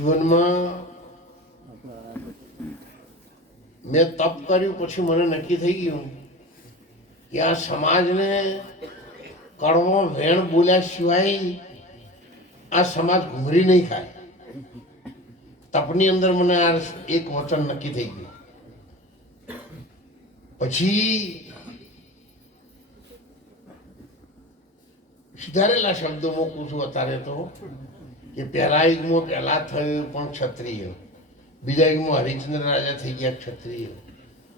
જીવનમાં મેં તપ કર્યું, પછી મને નક્કી થઈ ગયું કે આ સમાજને કડવો વેણ બોલ્યા સિવાય આ સમાજ ઘૂમરી નહીં ખાય. તપની અંદર મને આ એક વચન નક્કી થઈ ગયું. પછી સુધારેલા શબ્દોમાં કહું છું અત્યારે તો. કે પહેલા યુગમાં પહેલા થયું પણ ક્ષત્રિય. બીજા યુગમાં હરિચંદ્ર રાજા થઈ ગયા ક્ષત્રિય.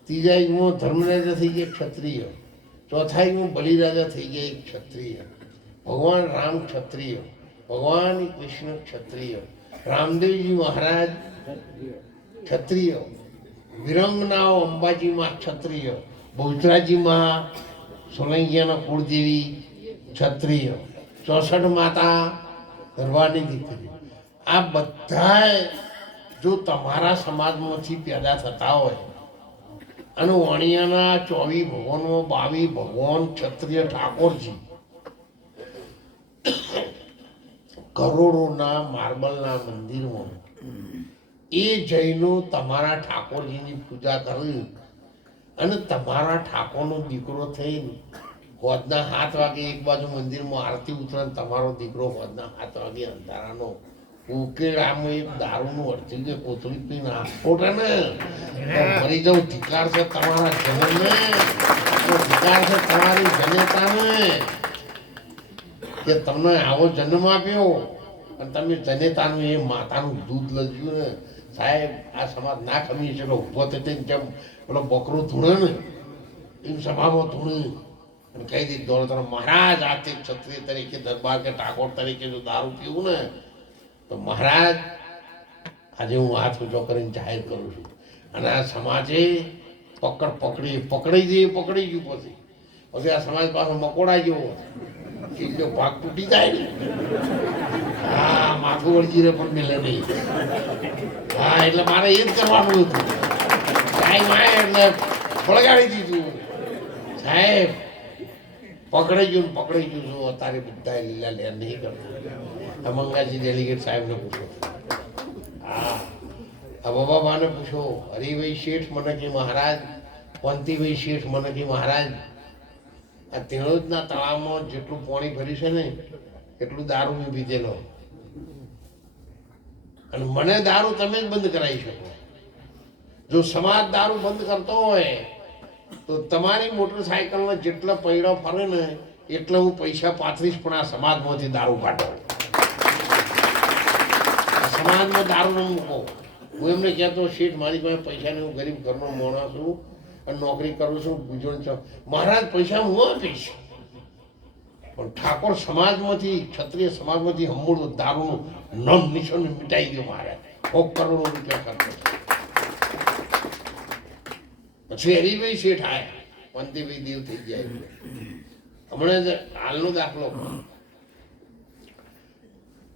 ત્રીજા યુગમાં ધર્મરાજા થઈ ગયા ક્ષત્રિય. ચોથા યુગમાં બલિરાજા થઈ ગયા એક ક્ષત્રિય. ભગવાન રામ ક્ષત્રિય. ભગવાન કૃષ્ણ ક્ષત્રિય. રામદેવજી મહારાજ ક્ષત્રિય. વિરંગનાઓ અંબાજીમાં ક્ષત્રિય. બહુચરાજીમાં સોલંકિયાના કુળદેવી ક્ષત્રિય. ચોસઠ માતા ગરવાની દીકરી. આ બધાએ જો તમારા સમાજમાંથી પેદા થતા હોય, અને વાણિયાના ચોવી ભગવાનો, બાવી ભગવાન, ક્ષત્રિય ઠાકોરજી, કરોડોના માર્બલના મંદિરમાં, એ જૈનો તમારા ઠાકોરજીની પૂજા કરી અને તમારા ઠાકોરનો દીકરો થઈને હોદના સાત વાગે એક બાજુ મંદિરમાં આરતી ઉતરે તમારો દીકરો હોદના સાત વાગે અંધારાનો ઉકેળામાં એક દારૂનું અડધી કે કોથળી પીને આખોટે ને. મરી જાઉં, ધિકાર છે તમારા જનને. ધિકાર છે તમારી જનેતાને. કે તમને આવો જન્મ આપ્યો અને તમે જનેતાનું એ માતાનું દૂધ લજ્યું ને. સાહેબ, આ સમાજ ના ખમી છે ઊભો થઈને જેમ પેલો બકરો ધૂણે ને, એમ સભામાં ધૂણે. અને કહી દીધું, દોલતરામ મહારાજ આથી ક્ષત્રિય તરીકે દરબાર કે ઠાકોર તરીકે જો દારૂ પીવું ને, તો મહારાજ, આજે હું હાથ ઊંચો કરીને જાહેર કરું છું. અને આ સમાજે પકડ પકડી પકડી જઈએ પકડી ગયું પછી. પછી આ સમાજ પાસે મકોડા જેવો કે જો ભાગ તૂટી જાય ને. હા, માથું વળજીને પણ મિલે નહીં. હા, એટલે મારે એ જ કરવાનું હતું. સાહેબ, આય એટલે ફળગાડી દીધું. સાહેબ પકડાઈ ગયું ને પકડાઈ ગયું છું અત્યારે બધા લીલા લેર નહીં કરતા. આ મંગાજી ડેલિગેટ સાહેબને પૂછો. હા. આ પૂછો હરિભાઈ શેઠ મને મહારાજ પંતીભાઈ શેઠ મને મહારાજ, આ તેણોજના તળાવમાં જેટલું પાણી ભર્યું છે ને, એટલું દારૂ મેં પીધેલો. અને મને દારૂ તમે જ બંધ કરાવી શકો. જો સમાજ દારૂ બંધ કરતો હોય તો તમારી મોટરસાયકલના જેટલા પૈડા ફરે ને એટલે હું પૈસા પાથરીશ પણ આ સમાજમાંથી દારૂ કાઢો. સમાજમાં દારૂ ન મૂકો. હું એમને કહેતો, શેઠ, મારી પાસે પૈસા નહીં હું ગરીબ ઘરનો માણસ છું અને નોકરી કરું છું ગુજરણ છું. મહારાજ, પૈસા હું આપીશ. પણ ઠાકોર સમાજમાંથી, ક્ષત્રિય સમાજમાંથી હમૂળ દારૂનું નમ નિશાન મિટાઈ દો મહારાજ કોક કરોડો રૂપિયા ખર્ચો પછી હરિભાઈ શેઠ આયા. પંતીભાઈ દેવ થઈ જાય હમણાં જ હાલનો દાખલો.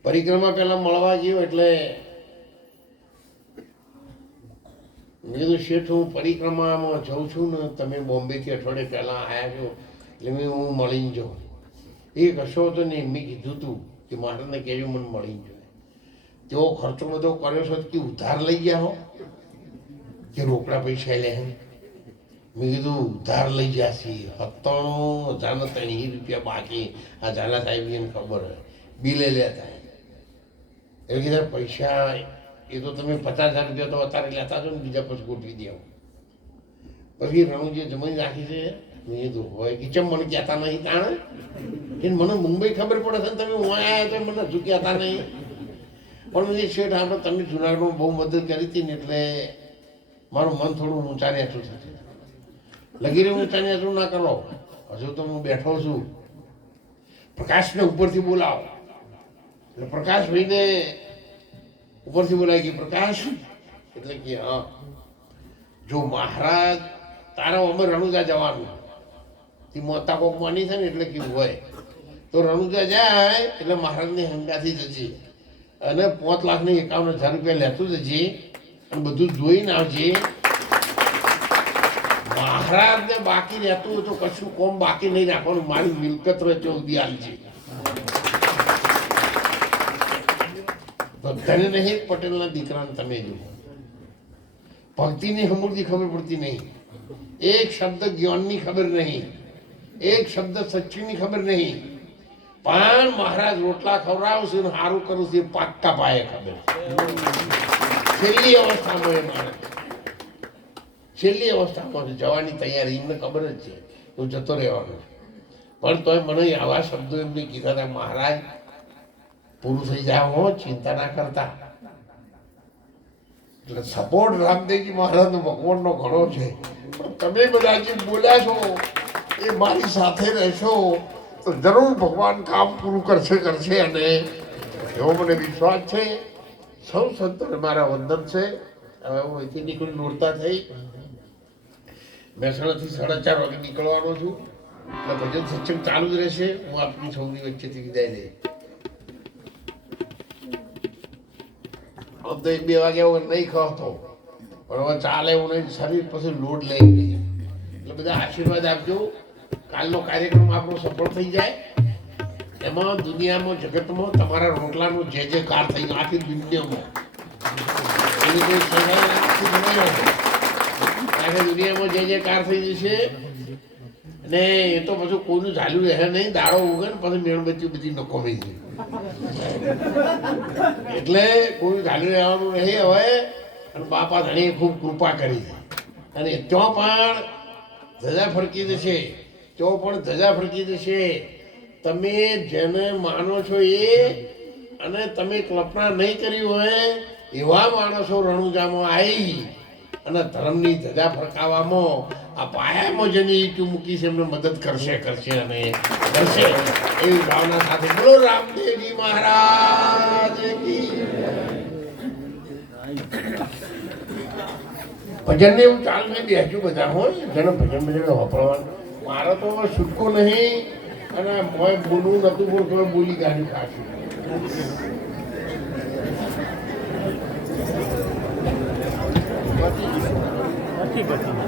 પરિક્રમા પહેલા મળવા ગયો એટલે મેં કીધું, શેઠ, હું પરિક્રમામાં જઉં છું ને તમે બોમ્બેથી અઠવાડિયે પહેલાં આવ્યા છો, એટલે મેં હું મળીને જાઉં. એ કશો હતો નહીં, મેં કીધું તું કે મહારાજને કહેજો મને મળીને જોઈએ તેવો ખર્ચો બધો કર્યો છે કે ઉધાર લઈ ગયા હો, કે રોકડા પૈસા લે મેં કીધું, ઉધાર લઈ જાશી સત્તાણું હજાર ત્રણસી રૂપિયા બાકી. આ ઝાલા સાહેબ એને ખબર હોય. બિલે લેતા એટલે કીધા, પૈસા એ તો તમે પચાસ હજાર રૂપિયા તો અત્યારે લેતા છો ને, બીજા પછી ગોઠવી દેવો પછી રણુજીએ જમાઈ રાખી છે. મેં કીધું, હોય. કે ચમ મને કહેતા નહીં તાણે? કે મને મુંબઈ ખબર પડે છે તમે હું આવ્યા તો મને હજુ કહેતા નહીં? પણ મને શેઠ, આપણે તમે જુનાગઢમાં બહુ મદદ કરી હતી ને એટલે મારું મન થોડું ઊંચા રહેતું થશે લગીરે ઊંચા નેચું ના કરો. હજુ તો હું બેઠો છું. પ્રકાશને ઉપરથી બોલાવો. એટલે પ્રકાશભાઈને ઉપરથી બોલાય કે, પ્રકાશ. એટલે કે, હા. જો મહારાજ તારા અમે રણુજા જવાનું. તે મોતા કોક માની છે ને એટલે કેવું હોય. તો રણુજા જાય એટલે મહારાજની હંગાથી જજે. અને પાંચ લાખની એકાવન હજાર રૂપિયા લેતું જજે. અને બધું જોઈને આવજે. મહારાજને બાકી રહેતું હોય તો કશું કોમ બાકી નહીં રાખવાનું. મારી મિલકત રહે તો સુધી આલજે તો નહીં, પટેલના દીકરાને તમે જુઓ. ભક્તિની સમૃદ્ધિ ખબર પડતી નહીં. એક શબ્દ જ્ઞાનની ખબર નહીં. એક શબ્દ સચ્ચીની ખબર નહીં. પણ મહારાજ રોટલા ખવડાવશે ને સારું કરું છું પાક્કા પાયે ખબર. છેલ્લી અવસ્થામાં એ માણસ. છેલ્લી અવસ્થામાં જવાની તૈયારી, એમને ખબર જ છે. હું જતો રહેવાનો. પણ તોય મને આવા શબ્દો એમને કીધા હતા, મહારાજ, પૂરું થઈ જાય, હો, ચિંતા ના કરતા. એટલે સપોર્ટ રામદેવજી મહારાજનો, ભગવાનનો ઘણો છે. પણ તમે બધા જે બોલ્યા છો, એ મારી સાથે રહેશો, તો જરૂર ભગવાન કામ પૂરું કરશે કરશે અને એવો મને વિશ્વાસ છે. સૌ સંતોને મારા વંદન છે. હવે હું અહીંથી નીકળી નોરતા થઈ. મહેસાણાથી સાડા ચાર વાગે નીકળવાનો છું. એટલે ભજન સત્સંગ ચાલુ જ રહેશે. હું આપની સૌની વચ્ચેથી વિદાય લઈ આમ તો એક બે વાગ્યા વગર નહીં ખાતો પણ હવે ચાલે એવું નહીં, શરીર પછી લોડ લઈ ગઈ એટલે બધા આશીર્વાદ આપજો. કાલનો કાર્યક્રમ આપણો સફળ થઈ જાય. એમાં દુનિયામાં, જગતમાં તમારા રોટલાનો જે જે કાર થઈ આખી દુનિયામાં. એની કોઈ સગાઈ. આખી દુનિયામાં જે જે કાર થઈ જશે. ને એ તો પછી કોઈનું ઝાલ્યું રહે નહીં, દાડો ઉગે ને પછી મેણબત્તી બધી નકોમી છે એટલે કોઈનું ચાલ્યું રહેવાનું નહીં હવે. અને બાપા ધણીએ ખૂબ કૃપા કરી. છે અને ત્યાં પણ ધજા ફરકી જશે. ત્યાં પણ ધજા ફરકી જશે. તમે જેને માનો છો એ, અને તમે કલ્પના નહીં કરી હોય, એવા માણસો રણુજામાં આવી અને ધર્મની ધજા ફરકાવવામાં આ પાયામાં જેને ઈટું મૂકી છે એમને મદદ કરશે કરશે અને કરશે. એવી ભાવના સાથે બોલો, રામદેવજી મહારાજ ભજનને એવું ચાલ નહીં બેસજો બધા હોય, જેને ભજન ભજન વાપરવાનું. મારો તો સુટકો નહીં, અને મોય બોલવું નતું બોલતું બોલી કાઢ્યું ખાશું ગતિ ગતિ ગતિ